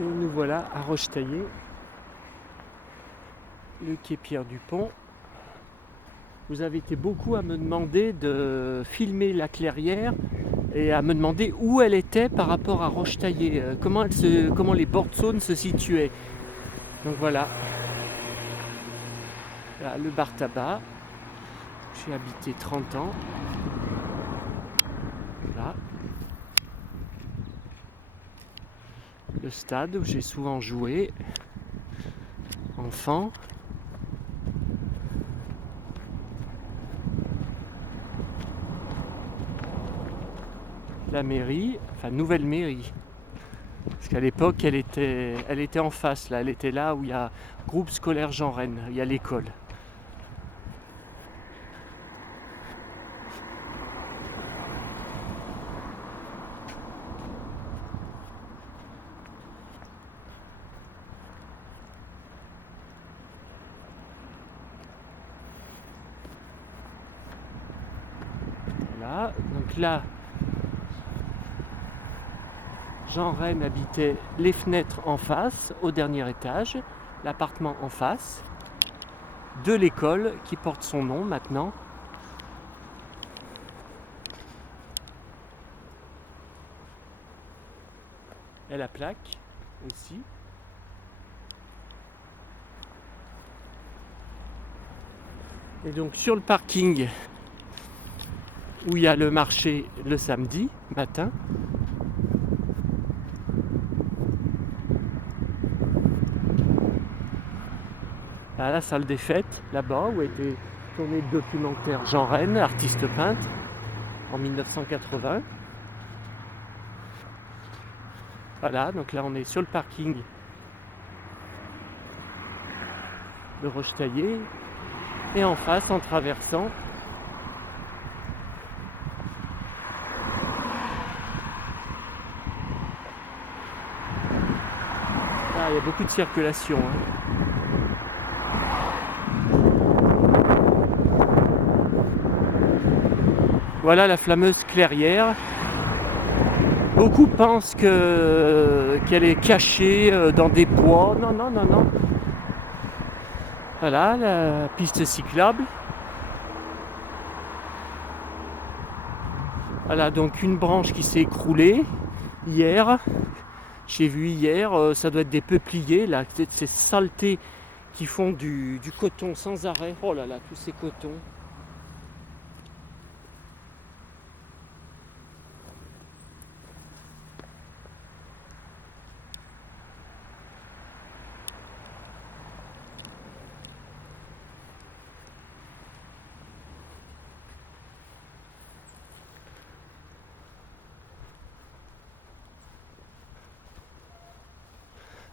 Et nous voilà à Rochetaillé, le quai Pierre-Dupont. Vous avez été beaucoup à me demander de filmer la clairière et à me demander où elle était par rapport à Rochetaillé, comment les bords de Saône se situaient. Donc voilà, là, le bar tabac, j'ai habité 30 ans. Là, le stade où j'ai souvent joué, enfant. La mairie, enfin nouvelle mairie. Parce qu'à l'époque, elle était en face, là. Elle était là où il y a groupe scolaire Jean Rennes, il y a l'école. Là, donc là, Jean Rennes habitait les fenêtres en face, au dernier étage, l'appartement en face, de l'école qui porte son nom maintenant. Et la plaque aussi. Et donc sur le parking où il y a le marché le samedi matin, à la salle des fêtes, là-bas, où a été tourné le documentaire Jean Rennes, artiste peintre, en 1980. Voilà, donc là on est sur le parking de Rochetaillé, et en face, en traversant, là, il y a beaucoup de circulation, hein. Voilà la fameuse clairière. Beaucoup pensent qu'elle est cachée dans des bois. Non, non, non, non. Voilà, la piste cyclable. Voilà, donc une branche qui s'est écroulée hier. J'ai vu hier, ça doit être des peupliers, là, ces saletés qui font du coton sans arrêt. Oh là là, tous ces cotons.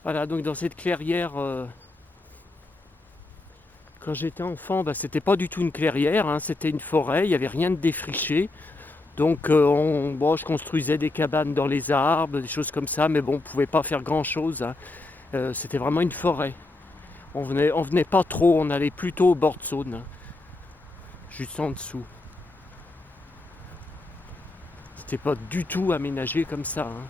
Voilà, donc dans cette clairière, quand j'étais enfant, c'était pas du tout une clairière, hein, c'était une forêt, il n'y avait rien de défriché. Donc je construisais des cabanes dans les arbres, des choses comme ça, mais bon, on ne pouvait pas faire grand-chose, hein. C'était vraiment une forêt. On venait pas trop, on allait plutôt au bord de Saône, hein, juste en dessous. C'était pas du tout aménagé comme ça, hein.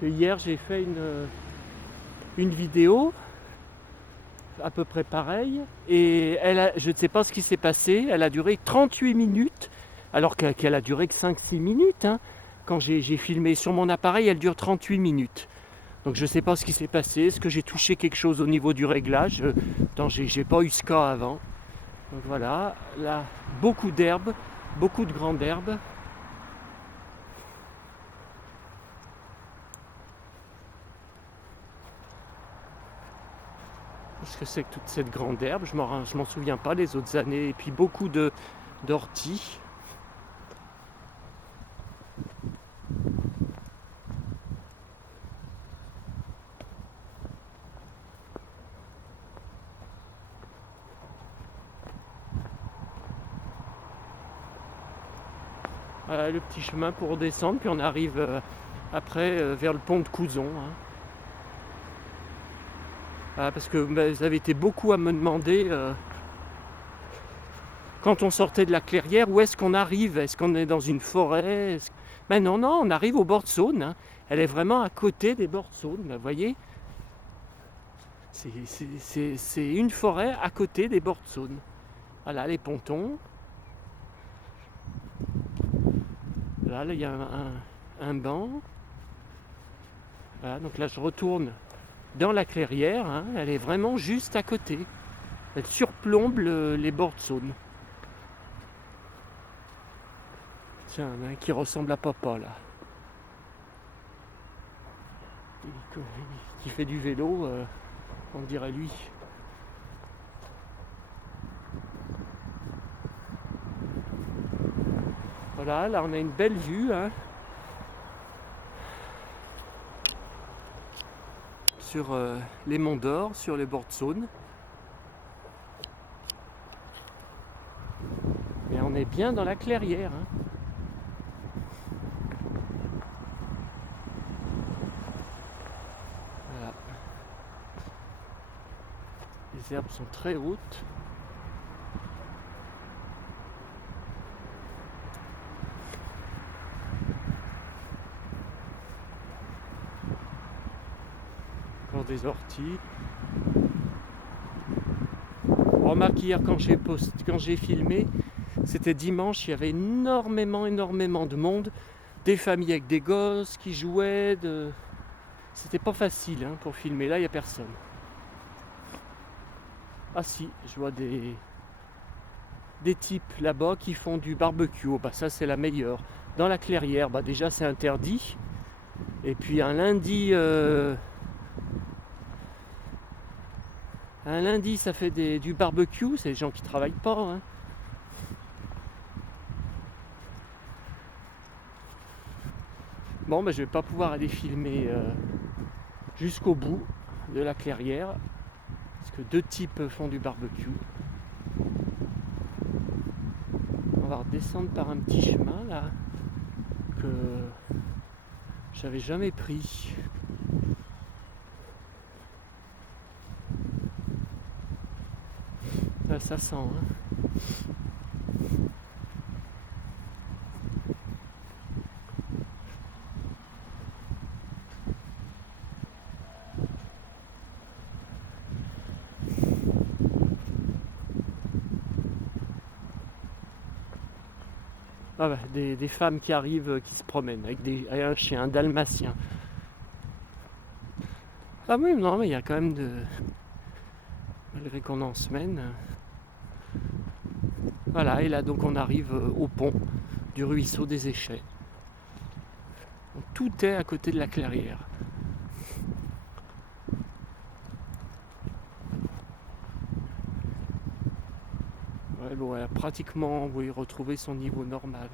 Parce que hier, j'ai fait une vidéo à peu près pareille, et je ne sais pas ce qui s'est passé, elle a duré 38 minutes, alors qu'elle a duré que 5-6 minutes, hein. Quand j'ai filmé sur mon appareil, elle dure 38 minutes. Donc je ne sais pas ce qui s'est passé, est-ce que j'ai touché quelque chose au niveau du réglage? Non, j'ai pas eu ce cas avant. Donc voilà, là, beaucoup d'herbes, beaucoup de grandes herbes. Qu'est-ce que c'est que toute cette grande herbe? Je m'en souviens pas les autres années. Et puis beaucoup d'orties. Voilà le petit chemin pour descendre, puis on arrive après vers le pont de Couzon. Hein. Voilà, parce que vous avez été beaucoup à me demander quand on sortait de la clairière où est-ce qu'on arrive. Est-ce qu'on est dans une forêt? Ben non, non, on arrive au bord de Saône. Hein. Elle est vraiment à côté des bords de Saône, vous voyez. C'est une forêt à côté des bords de Saône. Voilà les pontons. Là, il y a un banc. Voilà, donc là je retourne dans la clairière. Hein. Elle est vraiment juste à côté. Elle surplombe les bords de Saône. Tiens, un qui ressemble à papa là. Qui fait du vélo, on dirait lui. Voilà, là on a une belle vue hein, sur les monts d'Or, sur les bords de Saône. Et on est bien dans la clairière. Hein. Voilà. Les herbes sont très hautes. Encore des orties. Remarque hier quand j'ai filmé, c'était dimanche, il y avait énormément de monde, des familles avec des gosses qui jouaient, c'était pas facile hein, pour filmer, là il n'y a personne. Ah si, je vois des types là-bas qui font du barbecue, oh, bah ça c'est la meilleure. Dans la clairière, bah déjà c'est interdit, et puis un lundi ça fait du barbecue, c'est les gens qui travaillent pas. Hein. Bon, ben, je vais pas pouvoir aller filmer jusqu'au bout de la clairière parce que deux types font du barbecue. On va redescendre par un petit chemin là que j'avais jamais pris. Là, ça sent. Hein. Ah bah, des femmes qui arrivent, qui se promènent avec un chien, un dalmatien. Ah oui, non, mais il y a quand même malgré qu'on est en semaine. Voilà, et là donc on arrive au pont du ruisseau des Échets. Donc, tout est à côté de la clairière. Ouais, bon, elle a pratiquement retrouvé son niveau normal.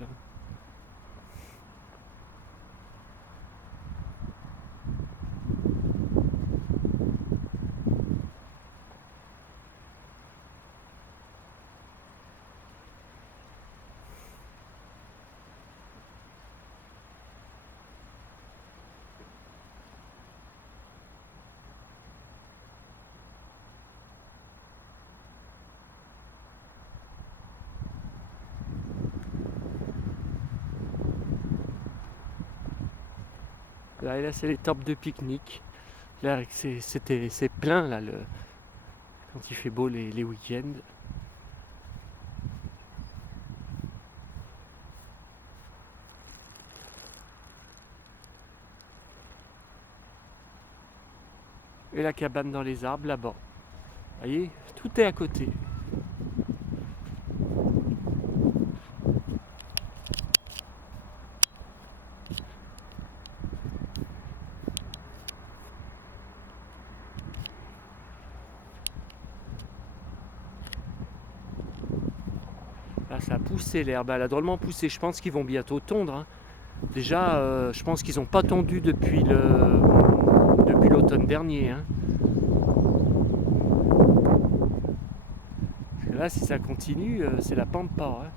Là c'est les tables de pique-nique. Là, c'est plein là, quand il fait beau les week-ends. Et la cabane dans les arbres là-bas. Vous voyez, tout est à côté. Là, ça a poussé l'herbe, elle a drôlement poussé. Je pense qu'ils vont bientôt tondre. Hein. Déjà, je pense qu'ils n'ont pas tondu depuis l'automne dernier. Hein. Parce que là, si ça continue, c'est la pampa. Hein.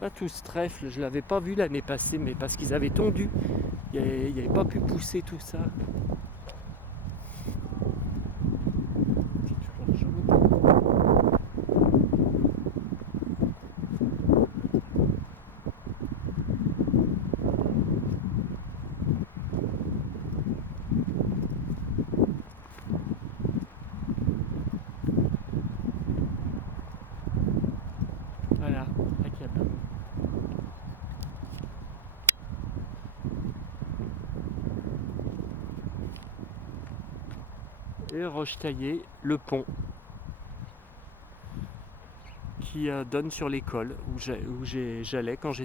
Là, tout ce trèfle, je ne l'avais pas vu l'année passée, mais parce qu'ils avaient tondu. Il n'y avait pas pu pousser tout ça. C'est toujours jaune. Voilà, la cabane. Et Roche-Taillé, le pont qui donne sur l'école où j'allais quand j'étais